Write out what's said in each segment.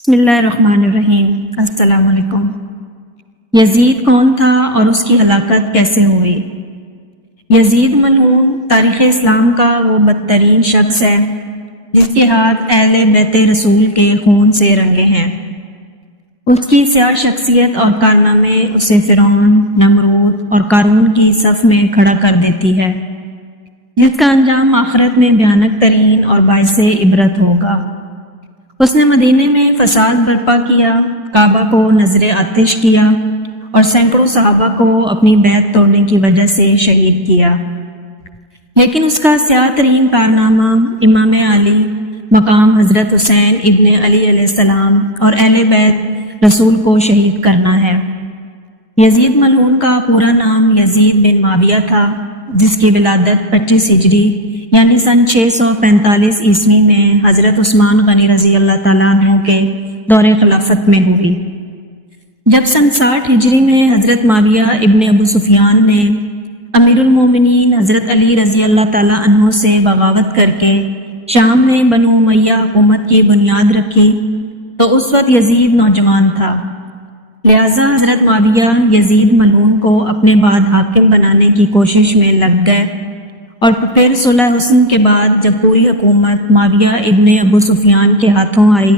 بسم اللہ الرحمن الرحیم۔ السلام علیکم۔ یزید کون تھا اور اس کی ہلاکت کیسے ہوئی؟ یزید ملعون تاریخ اسلام کا وہ بدترین شخص ہے جس کے ہاتھ اہل بیت رسول کے خون سے رنگے ہیں۔ اس کی سیاہ شخصیت اور کارنامے اسے فرعون، نمرود اور قارون کی صف میں کھڑا کر دیتی ہے، جس کا انجام آخرت میں بھیانک ترین اور باعث عبرت ہوگا۔ اس نے مدینے میں فساد برپا کیا، کعبہ کو نذر آتش کیا اور سینکڑوں صحابہ کو اپنی بیعت توڑنے کی وجہ سے شہید کیا۔ لیکن اس کا سیاہ ترین کارنامہ امام علی مقام حضرت حسین ابن علی علیہ السلام اور اہل بیت رسول کو شہید کرنا ہے۔ یزید ملعون کا پورا نام یزید بن معاویہ تھا، جس کی ولادت 25 ہجری یعنی سن 645 عیسوی میں حضرت عثمان غنی رضی اللہ تعالیٰ عنہ کے دور خلافت میں ہوئی۔ جب سن 60 ہجری میں حضرت معاویہ ابن ابو سفیان نے امیر المومنین حضرت علی رضی اللہ تعالیٰ عنہ سے بغاوت کر کے شام میں بنو امیہ حکومت کی بنیاد رکھی تو اس وقت یزید نوجوان تھا، لہذا حضرت معاویہ یزید ملعون کو اپنے بعد حاکم بنانے کی کوشش میں لگ گئے، اور پھر صلح حسن کے بعد جب پوری حکومت معاویہ ابن ابو سفیان کے ہاتھوں آئی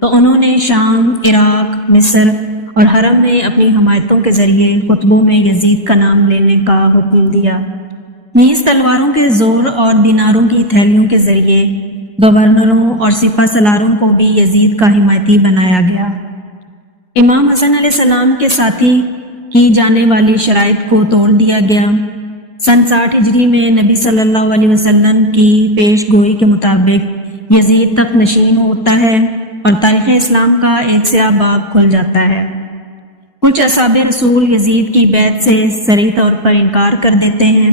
تو انہوں نے شام، عراق، مصر اور حرم میں اپنی حمایتوں کے ذریعے خطبوں میں یزید کا نام لینے کا حکم دیا۔ نیز تلواروں کے زور اور دیناروں کی تھیلیوں کے ذریعے گورنروں اور سپہ سالاروں کو بھی یزید کا حمایتی بنایا گیا۔ امام حسن علیہ السلام کے ساتھی کی جانے والی شرائط کو توڑ دیا گیا۔ سن 60 ہجری میں نبی صلی اللہ علیہ وسلم کی پیش گوئی کے مطابق یزید تخت نشین ہوتا ہے اور تاریخ اسلام کا ایک سیاہ باب کھل جاتا ہے۔ کچھ اصحاب رسول یزید کی بیعت سے صریح طور پر انکار کر دیتے ہیں،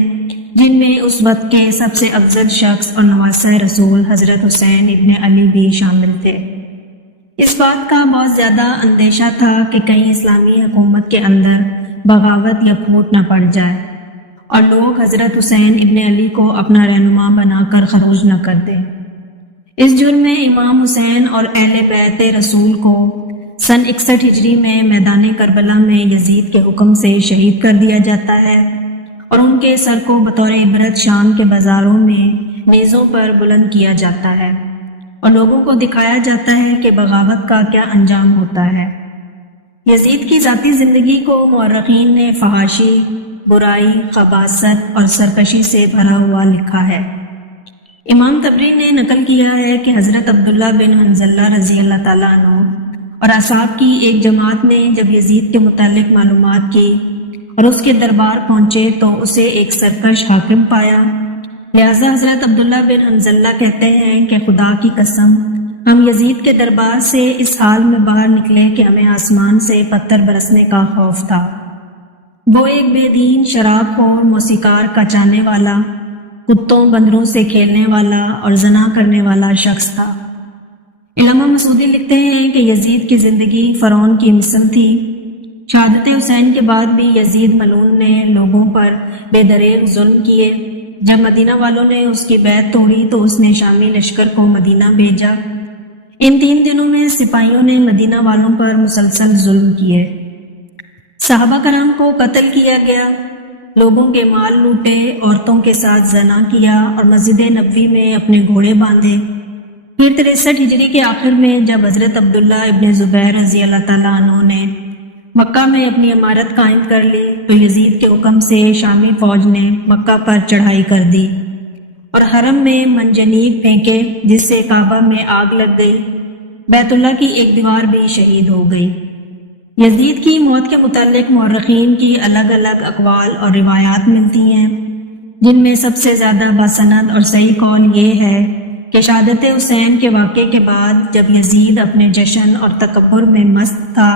جن میں اس وقت کے سب سے افضل شخص اور نواسہ رسول حضرت حسین ابن علی بھی شامل تھے۔ اس بات کا بہت زیادہ اندیشہ تھا کہ کہیں اسلامی حکومت کے اندر بغاوت یا پھوٹ نہ پڑ جائے اور لوگ حضرت حسین ابن علی کو اپنا رہنما بنا کر خروج نہ کر دیں۔ اس جرم میں امام حسین اور اہل بیت رسول کو سن 61 ہجری میں میدان کربلا میں یزید کے حکم سے شہید کر دیا جاتا ہے اور ان کے سر کو بطور عبرت شام کے بازاروں میں نیزوں پر بلند کیا جاتا ہے اور لوگوں کو دکھایا جاتا ہے کہ بغاوت کا کیا انجام ہوتا ہے۔ یزید کی ذاتی زندگی کو مورخین نے فحاشی، برائی، خباثت اور سرکشی سے بھرا ہوا لکھا ہے۔ امام طبری نے نقل کیا ہے کہ حضرت عبداللہ بن حنظلہ رضی اللہ تعالیٰ عنہ اور اصحاب کی ایک جماعت نے جب یزید کے متعلق معلومات کی اور اس کے دربار پہنچے تو اسے ایک سرکش حاکم پایا، لہذا حضرت عبداللہ بن حنظلہ کہتے ہیں کہ خدا کی قسم ہم یزید کے دربار سے اس حال میں باہر نکلے کہ ہمیں آسمان سے پتھر برسنے کا خوف تھا۔ وہ ایک بے دین، شراب خور، موسیقار کا چاہنے والا، کتوں بندروں سے کھیلنے والا اور زنا کرنے والا شخص تھا۔ علامہ مسعودی لکھتے ہیں کہ یزید کی زندگی فرعون کی مثل تھی۔ شہادت حسین کے بعد بھی یزید ملعون نے لوگوں پر بے دریغ ظلم کیے۔ جب مدینہ والوں نے اس کی بیعت توڑی تو اس نے شامی لشکر کو مدینہ بھیجا۔ ان 3 دنوں میں سپاہیوں نے مدینہ والوں پر مسلسل ظلم کیے۔ صحابہ کرام کو قتل کیا گیا، لوگوں کے مال لوٹے، عورتوں کے ساتھ زنا کیا اور مسجد نبوی میں اپنے گھوڑے باندھے۔ پھر 63 ہجری کے آخر میں جب حضرت عبداللہ ابن زبیر رضی اللہ تعالیٰ عنہ نے مکہ میں اپنی عمارت قائم کر لی تو یزید کے حکم سے شامی فوج نے مکہ پر چڑھائی کر دی اور حرم میں منجنیق پھینکے، جس سے کعبہ میں آگ لگ گئی۔ بیت اللہ کی ایک دیوار بھی شہید ہو گئی۔ یزید کی موت کے متعلق مورخین کی الگ الگ اقوال اور روایات ملتی ہیں، جن میں سب سے زیادہ باسند اور صحیح قول یہ ہے کہ شہادت حسین کے واقعے کے بعد جب یزید اپنے جشن اور تکبر میں مست تھا،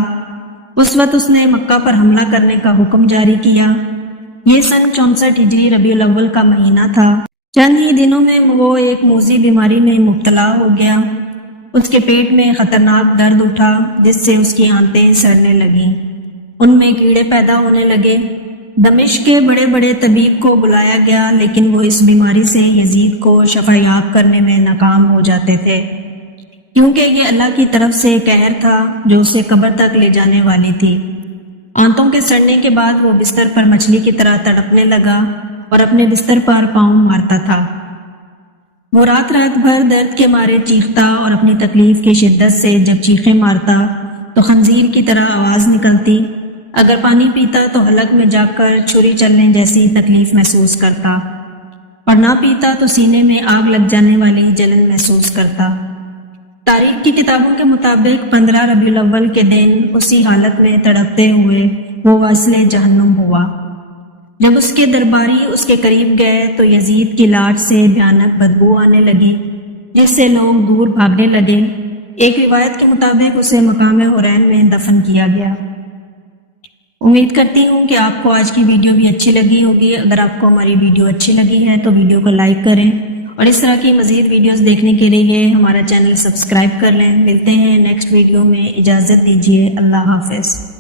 اس وقت اس نے مکہ پر حملہ کرنے کا حکم جاری کیا۔ یہ سن 64 ہجری ربیع الاول کا مہینہ تھا۔ چند ہی دنوں میں وہ ایک موذی بیماری میں مبتلا ہو گیا۔ اس کے پیٹ میں خطرناک درد اٹھا جس سے اس کی آنتیں سڑنے لگیں، ان میں کیڑے پیدا ہونے لگے۔ دمشق کے بڑے بڑے طبیب کو بلایا گیا، لیکن وہ اس بیماری سے یزید کو شفا یاب کرنے میں ناکام ہو جاتے تھے۔ کیونکہ یہ اللہ کی طرف سے قہر تھا جو اسے قبر تک لے جانے والی تھی۔ آنتوں کے سڑنے کے بعد وہ بستر پر مچھلی کی طرح تڑپنے لگا اور اپنے بستر پر پاؤں مارتا تھا۔ وہ رات بھر درد کے مارے چیختا اور اپنی تکلیف کی شدت سے جب چیخیں مارتا تو خنزیر کی طرح آواز نکلتی۔ اگر پانی پیتا تو حلق میں جا کر چھری چلنے جیسی تکلیف محسوس کرتا، اور نہ پیتا تو سینے میں آگ لگ جانے والی جلن محسوس کرتا۔ تاریخ کی کتابوں کے مطابق 15 ربیع الاول کے دن اسی حالت میں تڑپتے ہوئے وہ واصل جہنم ہوا۔ جب اس کے درباری اس کے قریب گئے تو یزید کی لاش سے بھیانک بدبو آنے لگی، جس سے لوگ دور بھاگنے لگے۔ ایک روایت کے مطابق اسے مقام حرین میں دفن کیا گیا۔ امید کرتی ہوں کہ آپ کو آج کی ویڈیو بھی اچھی لگی ہوگی۔ اگر آپ کو ہماری ویڈیو اچھی لگی ہے تو ویڈیو کو لائک کریں اور اس طرح کی مزید ویڈیوز دیکھنے کے لیے ہمارا چینل سبسکرائب کر لیں۔ ملتے ہیں نیکسٹ ویڈیو میں، اجازت دیجیے، اللہ حافظ۔